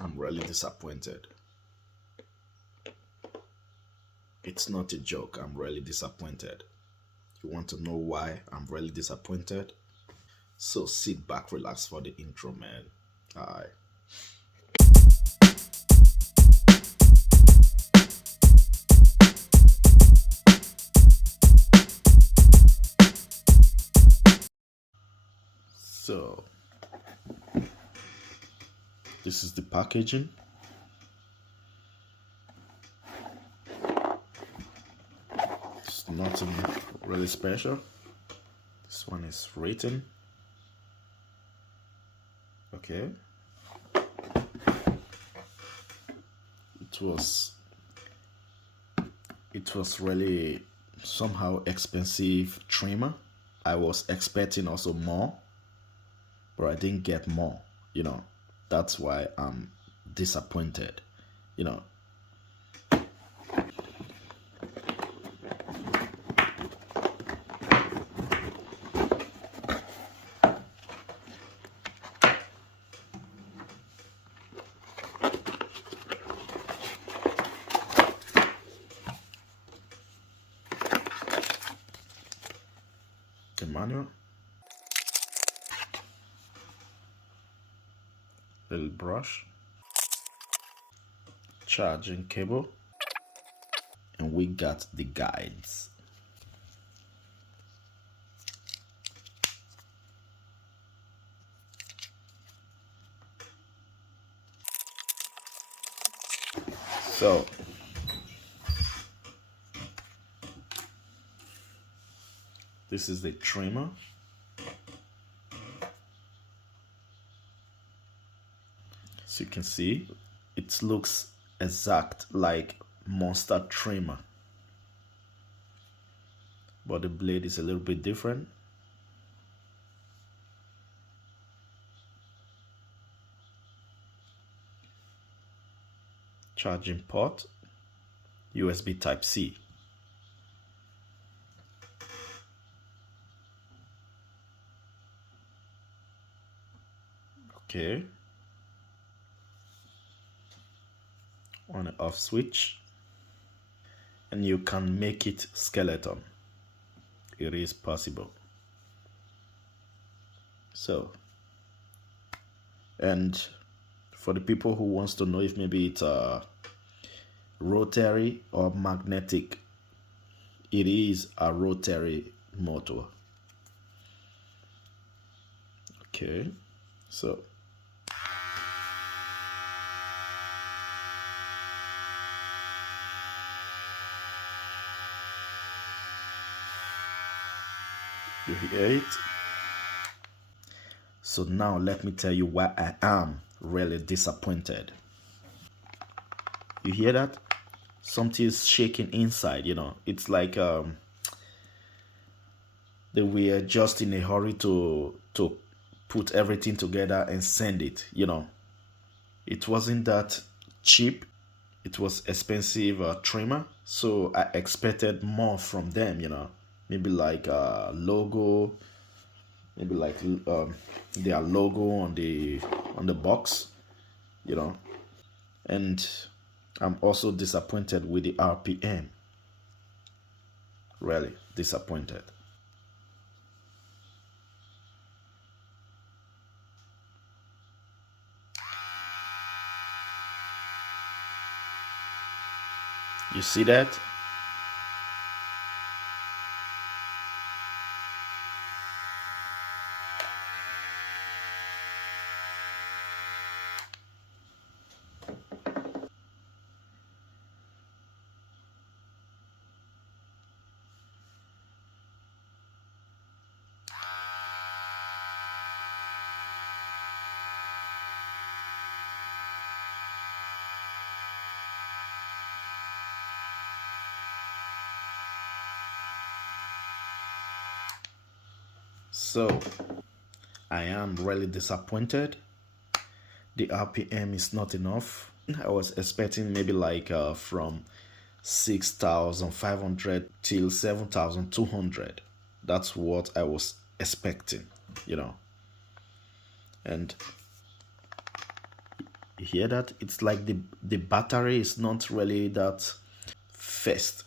I'm really disappointed. It's not a joke. I'm really disappointed. You want to know why I'm really disappointed? So sit back, relax for the intro, man. Alright. So this is the packaging. It's nothing really special. This one is written. Okay. It was really somehow expensive trimmer. I was expecting also more, but I didn't get more, That's why I'm disappointed, The manual, little brush, charging cable, and we got the guides. So this is the trimmer. So you can see it looks exact like Monstertrimmer, but the blade is a little bit different. Charging port, USB Type-C. Okay. On and off switch. And you can make it skeleton. It is possible. So, and for the people who wants to know if maybe it's rotary or magnetic, it is a rotary motor. Okay, so you hear it. So now let me tell you why I am really disappointed. You hear that? Something is shaking inside, It's like they were just in a hurry to put everything together and send it, It wasn't that cheap. It was expensive trimmer. So I expected more from them, Maybe like a logo, maybe like their logo on the box, And I'm also disappointed with the RPM. Really disappointed. You see that? So I am really disappointed. The RPM is not enough. I was expecting maybe like from 6,500 till 7,200. That's what I was expecting, And You hear that? It's like the battery is not really that fast.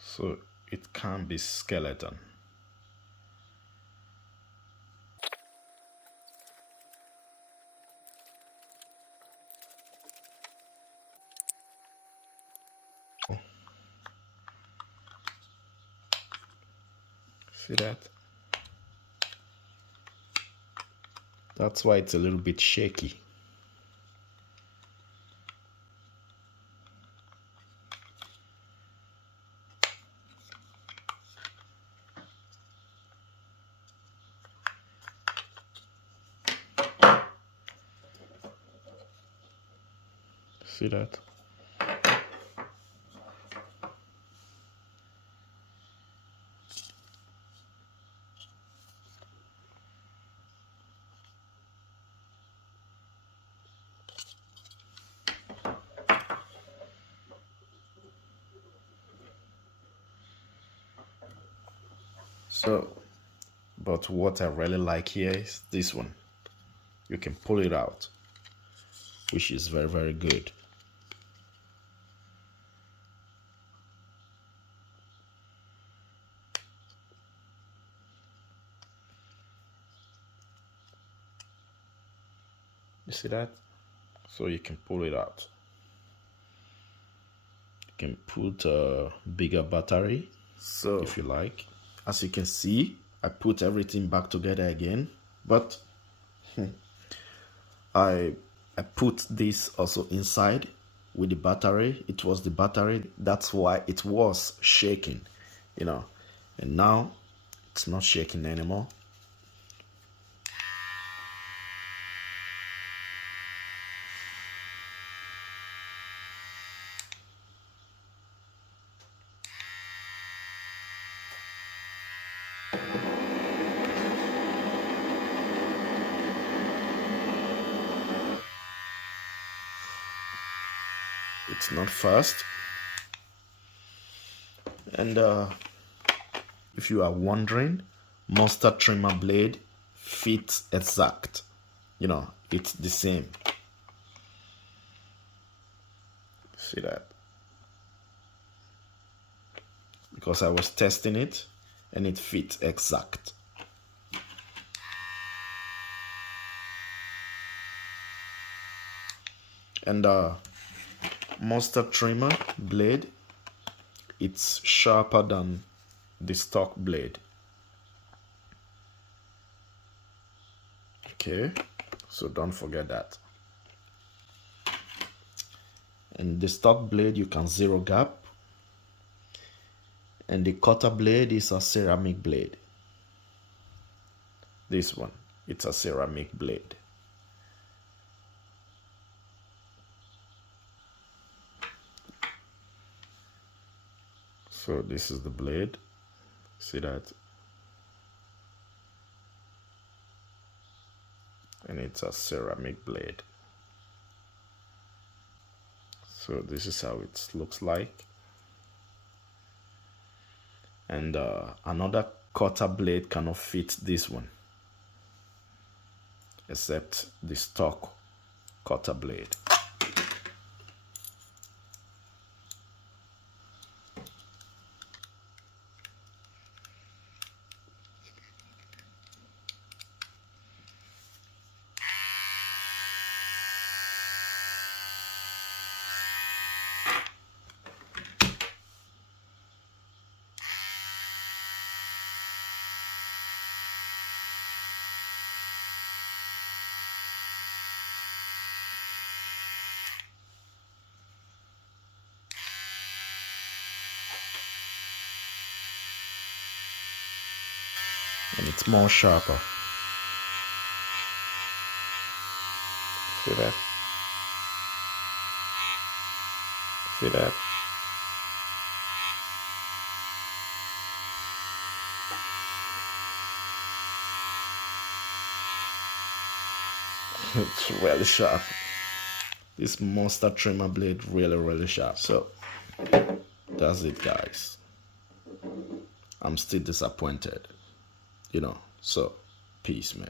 So it can be skeleton. See that? That's why it's a little bit shaky. See that? So, but what I really like here is this one. You can pull it out, which is very, very good. You see that? So you can pull it out. You can put a bigger battery, so if you like. As you can see, I put everything back together again, but I put this also inside with the battery. It was the battery, that's why it was shaking, you know, and now it's not shaking anymore. It's not fast. And if you are wondering, Monstertrimmer blade fits exact. You know, it's the same. See that? Because I was testing it and it fits exact. And Monstertrimmer blade, it's sharper than the stock blade. Okay, so don't forget that. And the stock blade, you can zero gap, and the cutter blade is a ceramic blade. This one, it's a ceramic blade. So this is the blade. See that? And it's a ceramic blade. So this is how it looks like. And another cutter blade cannot fit this one, except the stock cutter blade. And it's more sharper. See that? See that? It's really sharp. This Monstertrimmer blade really sharp. So That's it, guys. I'm still disappointed, so peace, man.